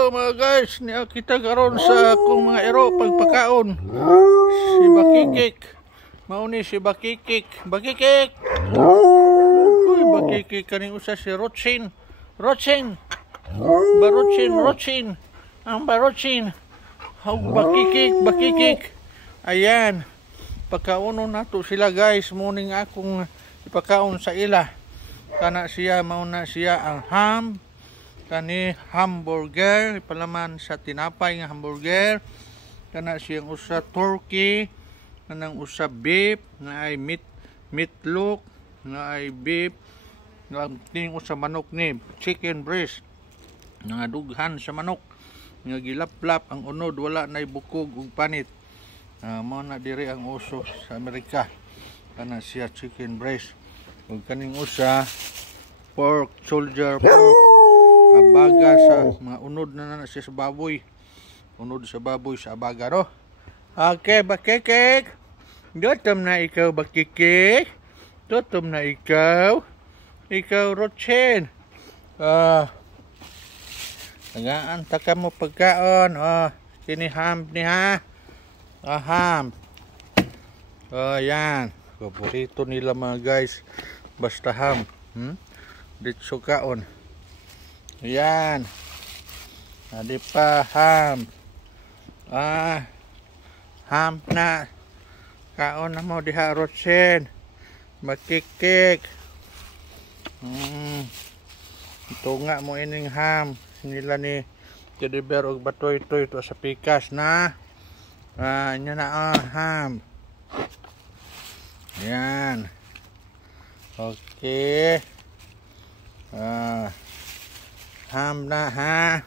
Hello mga guys, niya kita karon sa akong mga ero pagpakaon. Si Bakikik. Mauni si Bakikik. Bakikik. Uy, Bakikik kaning usa si Rochin. Rochin. Rochin. Ang Barochin. Bakikik. Ayan. Pagkauno nato sila guys, morning akong ipakaon sa ila. Kana siya mauna siya ang ham. Kani hamburger, palaman sa tinapay nga hamburger. Kana siyang usa turkey, kanang usa beef, nga ay meatloaf, nga ay beef, nga ting usa manok ni chicken breast, nga dughan sa manok, nga gilaplap ang unod wala nay bukog ug panit. Mao na diri ang uso sa Amerika. Kana siya chicken breast ug kaning usa pork, soldier pork. Abaga sa mga unod na siya sa baboy. Unod sa baboy sa abaga, no? Okay, Bakikik. Gutom na ikaw, Bakikik. Gutom na ikaw. Ikaw, Rochin. Nagaan ka mo pagkaon. Kini ham ni ha. Ham. Yan. Paborito nila mga guys. Basta ham. Dito kaon. Yan. Adi pa ham. Ham na. Kaon na mo diha Rochin. Bakikik. Ito nga mo ining ham. Nila ni Teddy Bear og Batoy-toy to sa pikas na. Nya na ham. Yan. Okay. Ham na ha.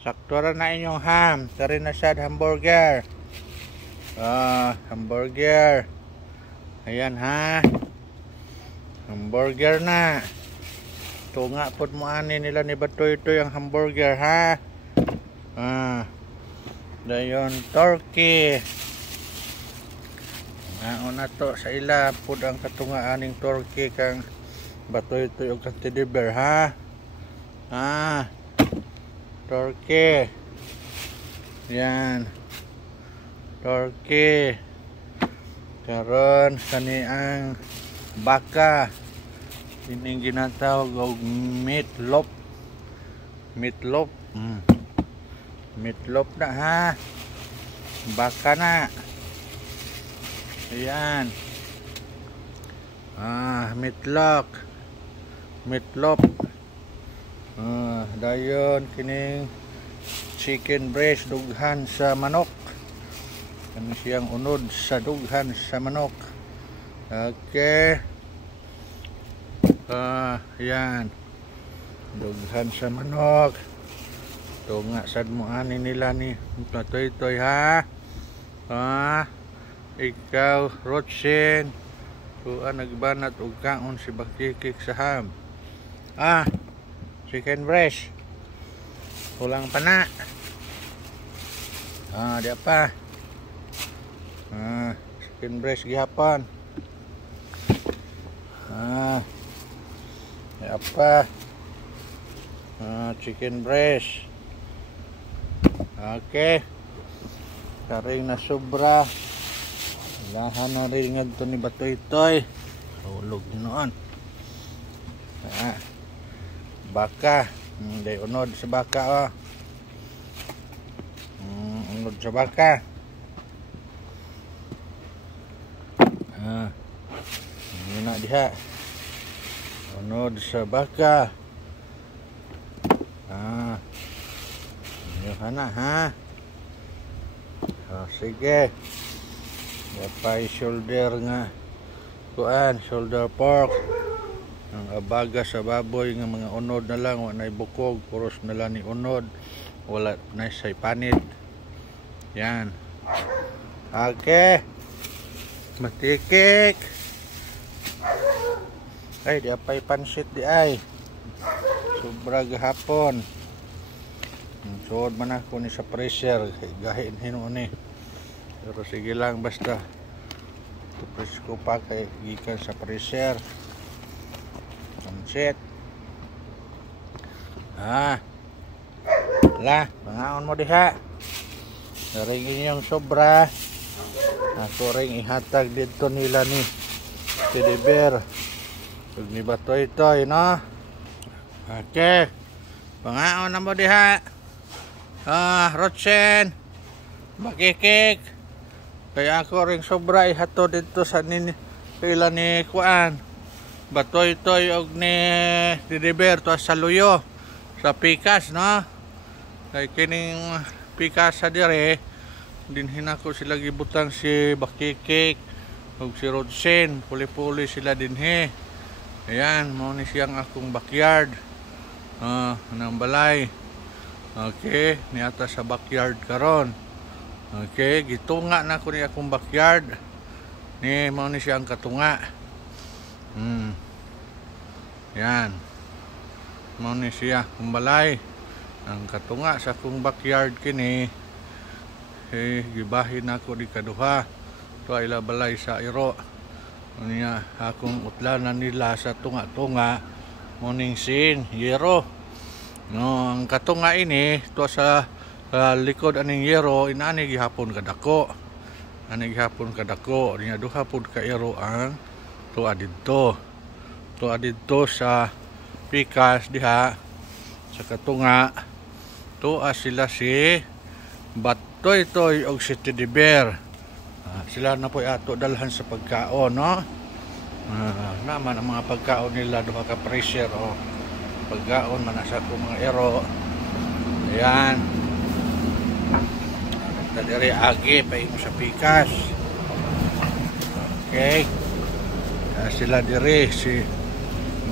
Sakto na inyong ham. Tari na siya hamburger. Hamburger. Ayan ha. Hamburger na. Ito nga po mo ani nila ni Batoy-toy ang hamburger ha. Dayon turkey. Una to sa ila po ang katunga aning turkey kang Batoy-toy og Teddy Bear ha. Turkey. Yan. Turkey. Karon kani ang baka. Ining ginatawag og meatloaf. Meatloaf. Meatloaf na ha. Baka na. Ayan. Meatloaf. Meatloaf. Dayon kining chicken breast dughan sa manok. Kani siyang unod sa dughan sa manok. Okay. Yan. Dughan sa manok. Ito nga sad mo ani nila ni Batoy-toy ha. Ikaw Rochin. Nagbanat og kaon si Bakikik sa ham. Chicken breast. Kulang pa na. Di pa. Chicken breast gihapon. Di pa. Chicken breast. Okay. Karing na sobra. Lahan na rin nga ito ni Batoy-toy. Hulog noon. Baka. Hindi unod sa baka. Unod sa baka. Hindi na diha. Unod sa baka. Yan na ha. Sige. Yapay shoulder nga. Shoulder pork. Ang abaga sa baboy nga mga unod na lang, wala na bukog, puros na lang ni unod, wala na say panit. Yan. Okay. Bakikik. Ay, di apay pansit di ay. Sobra gahapon. Suod man ako ni sa pressure, gahin hinuon ni. Pero sige lang basta. Press ko pa kay gikan sa pressure. Pansit. La, pangaon mo diha. Ring inyong sobra. Ako ring ihatag dito nila ni Teddy Bear. Ug ni Batoy-toy, no? Okay. Pangaon na mo diha. Rotsen. Makikik. Kaya ako ring sobra ihato dito sa nila ni Kuan. Batoy-toy og ni Teddy Bear to sa luyo. Sa pikas, no? Kay kining pikas sa dire. Dinhin ako sila gibutang si Bakikik ug si Rodsen. Puli-puli sila dinhi. Ayan, mo ni siyang akong backyard. Nang balay. Okay, niata sa backyard karon. Okay, gitunga na ko ni akong backyard. Ni mo ni siyang katunga. Yan. Mo ni siya akong balay. Ang katunga sa akong backyard kini. Gibahin ako di kaduha. To ay balay sa iro. Niya akong utlanan nila sa tunga-tunga. Morning sin, yero. No, ang katunga ini to sa likod aning yero inaani gihapon kadako. Ani gihapon kadako niya duha pud ka ero ang tuwa didto. Tuwa didto sa pikas diha sa katunga. Tuwa sila si Batoy-toy og si Teddy Bear. Sila na po ato dalhan sa pagkaon, no? Naman ang mga pagkaon nila duha ka pressure o pagkaon man sa ko mga ero. Ayan. Tadiri agi pa imo sa pikas. Okay. Sila diri si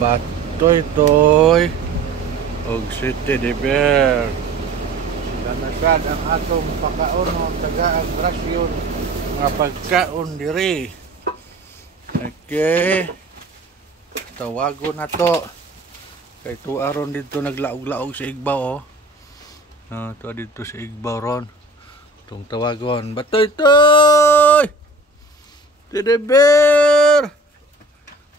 Batoy-toy og si Teddy Bear. Sila na sad ang atong pagkaon o taga-ag rasyon nga pagkaon diri. Okay. Tawago na to. Kay tuaron dito naglaog-laog sa igbaw, oh. Tuwa dito sa igbaw ron. Itong tawagon. Batoy-toy! Teddy Bear!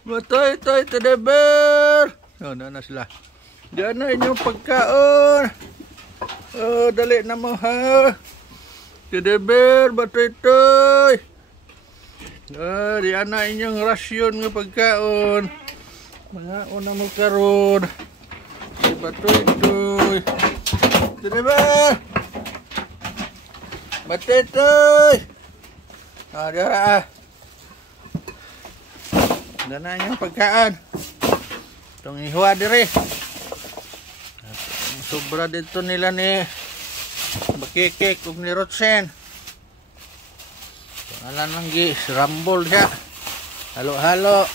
Batoy-toy, Teddy Bear! Na sila. Diyan na inyong pagkaon. Dali na mo, ha? Teddy Bear, Batoy-toy! Diyan na inyong rasyon nga pagkaon. Mga una mo karon. Si Batoy-toy. Teddy Bear! Batoy-toy! Diyan. Diyan na inyong pagkaon. Itong ihwa diri. Sobra dito nila ni Bakikik ug ni Rotsen. Alam lang rambol siya. Halo-halo.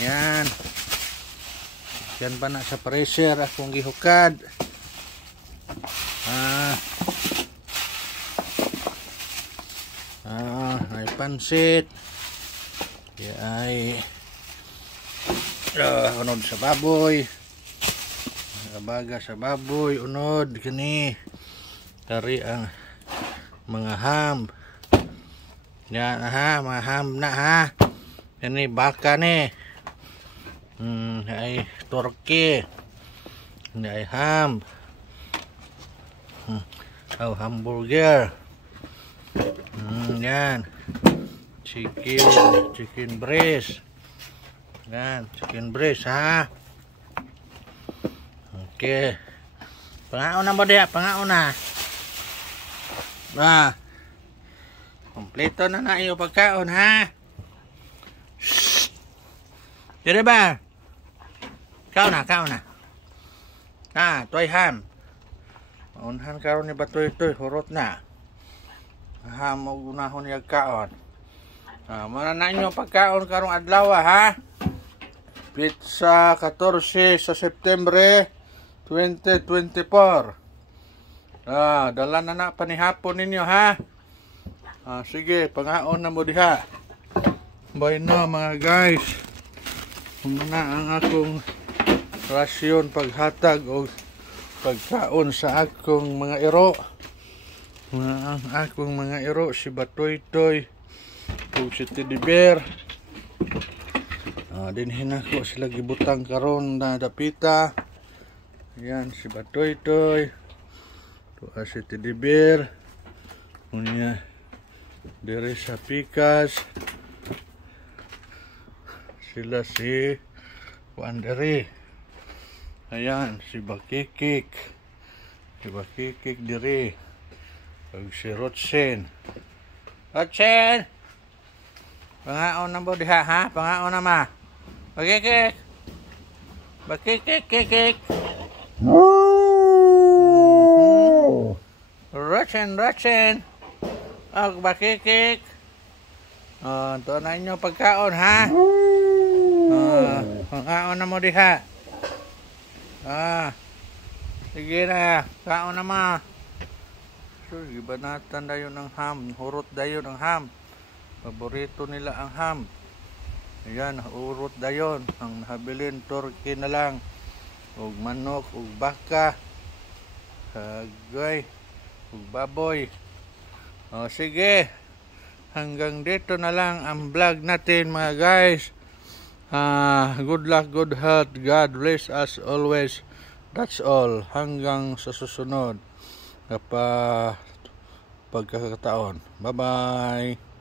Yan. Yan pa na sa pressure akong gihukad. Ay pansit. Ay unod sa baboy. Baga sa baboy, unod kini. Tari ang mga ham. Yan ha, mga ham na ha. Ini baka ni. Ay turkey. Ini ay ham. Hamburger. Yan. Chicken breast. Yan, chicken breast ha. Okay. Pangaon na mo diha, pangaon na. Kompleto na iyo pagkaon ha. Dire ba? Kaon na. Toy ham. Maunhan karon ni Batoy-toy, hurot na. Ham og unahon niya kaon. Mara na inyo pagkaon karong adlaw ha. Pizza 14 sa September 2024. Dala na panihapon ninyo ha. Sige, pangaon na mo diha. Bye na mga guys. Muna ang akong rasyon paghatag o pagkaon sa akong mga iro. Ang akong mga iro si Batoy-toy o si Teddy Bear. Dinhin ako sila gibutang karon na dapita. Ayan si Batoy-toy. Tuwa si Teddy Bear. Unya diri sa pikas. Sila si Wanderi. Ayan si Bakikik. Si Bakikik diri. Pag si Rotsen. Rotsen! Pangaon na mo diha ha? Pangaon na ma. Bakikik! Bakikik, kikik! Rotsen, Rotsen! Og Bakikik! Ito na inyo pagkaon ha? Pangaon na mo diha. Sige na. Kaon na ma. So, ibanatan dayon ang ham. Hurot dayon ang ham. Paborito nila ang ham. Ayan, urot dayon. Ang nahabilin, turkey na lang. Ug manok, ug baka. Hagoy. Ug baboy. Sige. Hanggang dito na lang ang vlog natin mga guys. Good luck, good health. God bless us always. That's all. Hanggang sa susunod. Pagkakataon. Bye-bye.